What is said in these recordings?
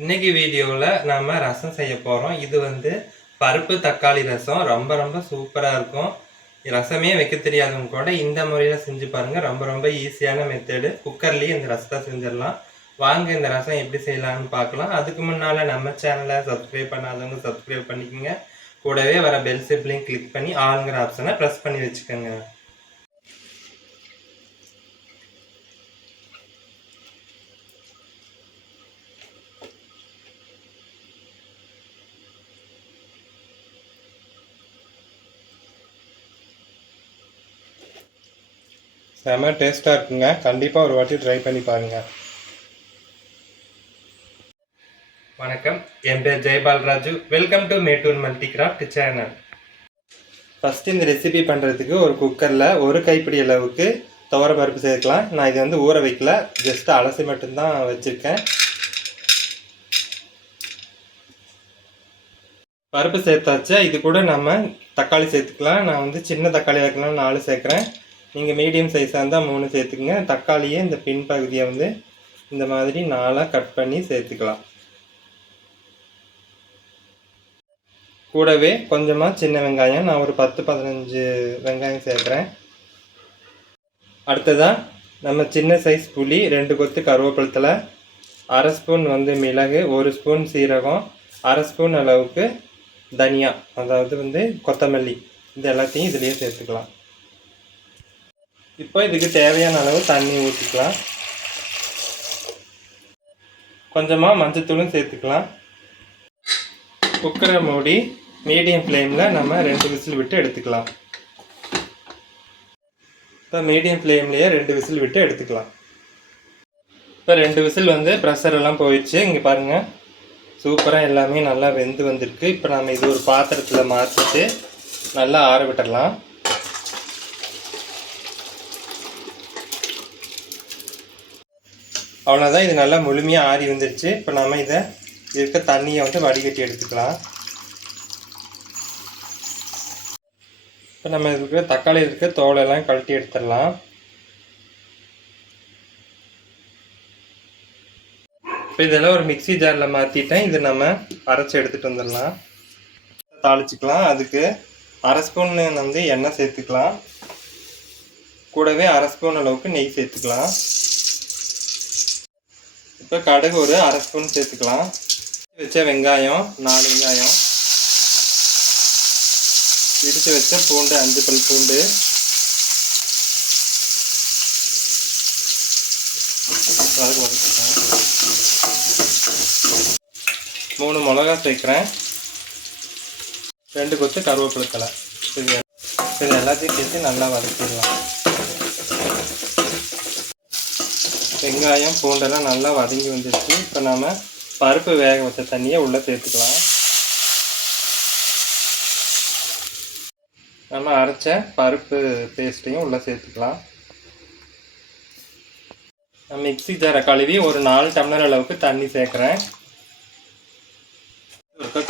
இன்னைக்கு வீடியோவில் நாம் ரசம் செய்ய போகிறோம். இது வந்து பருப்பு தக்காளி ரசம். ரொம்ப ரொம்ப சூப்பராக இருக்கும். ரசமே வைக்க தெரியாதவங்க கூட இந்த முறையில் செஞ்சு பாருங்கள். ரொம்ப ரொம்ப ஈஸியான மெத்தடு. குக்கர்லேயே இந்த ரசத்தை செஞ்சிடலாம். வாங்க இந்த ரசம் எப்படி செய்யலாம்னு பார்க்கலாம். அதுக்கு முன்னால் நம்ம சேனலை சப்ஸ்கிரைப் பண்ணாதவங்க சப்ஸ்கிரைப் பண்ணிக்கோங்க. கூடவே வர பெல் சிப்லையும் கிளிக் பண்ணி ஆளுங்கிற ஆப்ஷனை ப்ரெஸ் பண்ணி வச்சுக்கோங்க. செம டேஸ்ட்டாக இருக்குங்க. கண்டிப்பாக ஒரு வாட்டி ட்ரை பண்ணி பாருங்கள். வணக்கம், என் பேர் Jayapalraju. Welcome to Mettur multi craft channel. First இந்த ரெசிபி பண்ணுறதுக்கு ஒரு குக்கரில் ஒரு கைப்பிடி அளவுக்கு துவரம் பருப்பு சேர்க்கலாம். நான் இதை வந்து ஊற வைக்கல, ஜஸ்ட் அலசி மட்டும்தான் வச்சுருக்கேன். பருப்பு சேர்த்தாச்சு. இது கூட நம்ம தக்காளி சேர்த்துக்கலாம். நான் வந்து சின்ன தக்காளி வைக்கலாம் 4 சேர்க்குறேன். நீங்கள் மீடியம் சைஸாக இருந்தால் 3 சேர்த்துக்குங்க. தக்காளியே இந்த பின்பகுதியை வந்து இந்த மாதிரி 4ஆக கட் பண்ணி சேர்த்துக்கலாம். கூடவே கொஞ்சமாக சின்ன வெங்காயம், நான் ஒரு 10-15 வெங்காயம் சேர்க்குறேன். அடுத்ததாக நம்ம சின்ன சைஸ் புளி, 2 கொத்து கருவேப்பிலை, 1/2 ஸ்பூன் வந்து மிளகு, 1 ஸ்பூன் சீரகம், 1/2 ஸ்பூன் அளவுக்கு தனியா, அதாவது வந்து கொத்தமல்லி, இது எல்லாத்தையும் இதுலேயே சேர்த்துக்கலாம். இப்போ இதுக்கு தேவையான அளவு தண்ணி ஊற்றிக்கலாம். கொஞ்சமாக மஞ்சத்தூளும் சேர்த்துக்கலாம். குக்கரை மூடி மீடியம் ஃப்ளேமில் நம்ம 2 விசில் விட்டு எடுத்துக்கலாம். இப்போ மீடியம் ஃப்ளேம்லேயே 2 விசில் விட்டு எடுத்துக்கலாம். இப்போ 2 விசில் வந்து ப்ரெஷர் எல்லாம் போயிடுச்சு. இங்கே பாருங்கள், சூப்பராக எல்லாமே நல்லா வெந்து வந்திருக்கு. இப்போ நம்ம இது ஒரு பாத்திரத்தில் மாற்றிட்டு நல்லா ஆற விட்டுடலாம். அவ்வளோதான், இது நல்லா முழுமையாக ஆறி வந்துடுச்சு. இப்போ நம்ம இதை இருக்க தண்ணியை வந்து வடிகட்டி எடுத்துக்கலாம். இப்போ நம்ம இருக்கிற தக்காளி இருக்க தோலெல்லாம் கழட்டி எடுத்துடலாம். இப்போ இதெல்லாம் ஒரு மிக்சி ஜாரில் மாற்றிட்டேன். இது நம்ம அரைச்சி எடுத்துகிட்டு வந்துடலாம். தாளிச்சிக்கலாம். அதுக்கு 1/2 ஸ்பூன் வந்து எண்ணெய் சேர்த்துக்கலாம். கூடவே 1/2 ஸ்பூன் அளவுக்கு நெய் சேர்த்துக்கலாம். இப்போ கடுகு ஒரு 1/2 ஸ்பூன் சேர்த்துக்கலாம். வச்ச வெங்காயம் 4 வெங்காயம், இடித்து வச்ச பூண்டு 5 பல் பூண்டு, வதக்கிக்கலாம். 3 மிளகாய் சேர்க்குறேன். 2 கொத்து கருவேப்பிலை தழை. இது எல்லாத்தையும் சேர்த்து நல்லா வதக்கிடலாம். வெங்காயம் பூண்டெல்லாம் நல்லா வதங்கி வந்துடுச்சு. இப்போ நம்ம பருப்பு வேக வச்ச தண்ணியை உள்ளே சேர்த்துக்கலாம். நம்ம அரைச்ச பருப்பு பேஸ்ட்டையும் உள்ளே சேர்த்துக்கலாம். நான் மிக்சி ஜாரை கழுவி ஒரு 4 டம்ளர் அளவுக்கு தண்ணி சேர்க்குறேன்.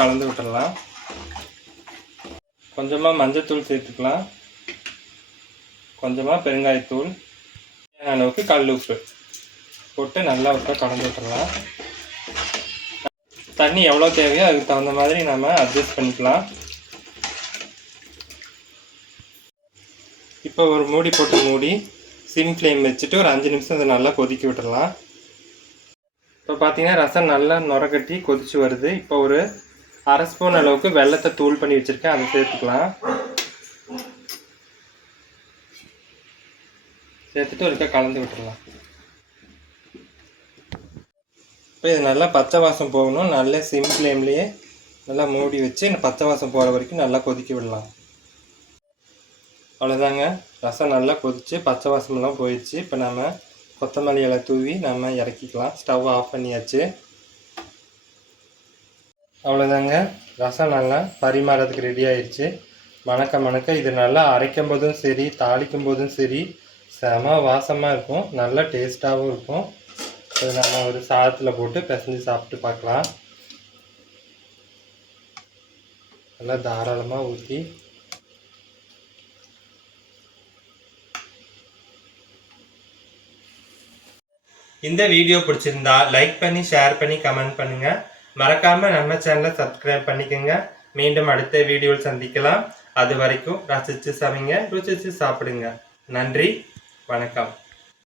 கலந்து விட்டுடலாம். கொஞ்சமாக மஞ்சத்தூள் சேர்த்துக்கலாம். கொஞ்சமாக பெருங்காயத்தூள், அளவுக்கு கல் உப்பு போட்டு நல்லா கலந்து விட்டுடலாம். தண்ணி எவ்வளோ தேவையோ அதுக்கு தகுந்த மாதிரி நம்ம அட்ஜஸ்ட் பண்ணிக்கலாம். இப்போ ஒரு மூடி போட்டு மூடி சிம் ஃப்ளேம் வச்சுட்டு ஒரு 5 நிமிஷம் அதை நல்லா கொதிக்க விட்டுடலாம். இப்போ பார்த்தீங்கன்னா ரசம் நல்லா நுரக்கட்டி கொதிச்சு வருது. இப்போ ஒரு 1/2 ஸ்பூன் அளவுக்கு வெல்லத்தை தூள் பண்ணி வச்சுருக்கேன், அதை சேர்த்துக்கலாம். சேர்த்துட்டு ஒருக்கா கலந்து விட்டுடலாம். இப்போ இது நல்லா பச்சை வாசம் போகணும். நல்ல சிம் ஃப்ளேம்லேயே நல்லா மூடி வச்சு பச்சை வாசம் போகிற வரைக்கும் நல்லா கொதிக்க விடலாம். அவ்வளோதாங்க, ரசம் நல்லா கொதித்து பச்சை வாசமெல்லாம் போயிடுச்சு. இப்போ நம்ம கொத்தமல்லி இலை தூவி நம்ம இறக்கிக்கலாம். ஸ்டவ் ஆஃப் பண்ணியாச்சு. அவ்வளோதாங்க, ரசம் நல்லா பரிமாறதுக்கு ரெடி ஆயிடுச்சு. மணக்க மணக்க இது நல்லா அரைக்கும் போதும் சரி, தாளிக்கும் போதும் சரி, செம வாசமாக இருக்கும். நல்லா டேஸ்ட்டாகவும் இருக்கும். இது நம்ம ஒரு சாதத்தில் போட்டு பிசைஞ்சு சாப்பிட்டு பார்க்கலாம். நல்லா தாராளமாக ஊற்றி இந்த வீடியோ பிடிச்சிருந்தா லைக் பண்ணி ஷேர் பண்ணி கமெண்ட் பண்ணுங்க. மறக்காம நம்ம சேனலை சப்ஸ்கிரைப் பண்ணிக்கோங்க. மீண்டும் அடுத்த வீடியோவில் சந்திக்கலாம். அது வரைக்கும் ரசிச்சு சமைங்க, ருசிச்சு சாப்பிடுங்க. நன்றி, வணக்கம்.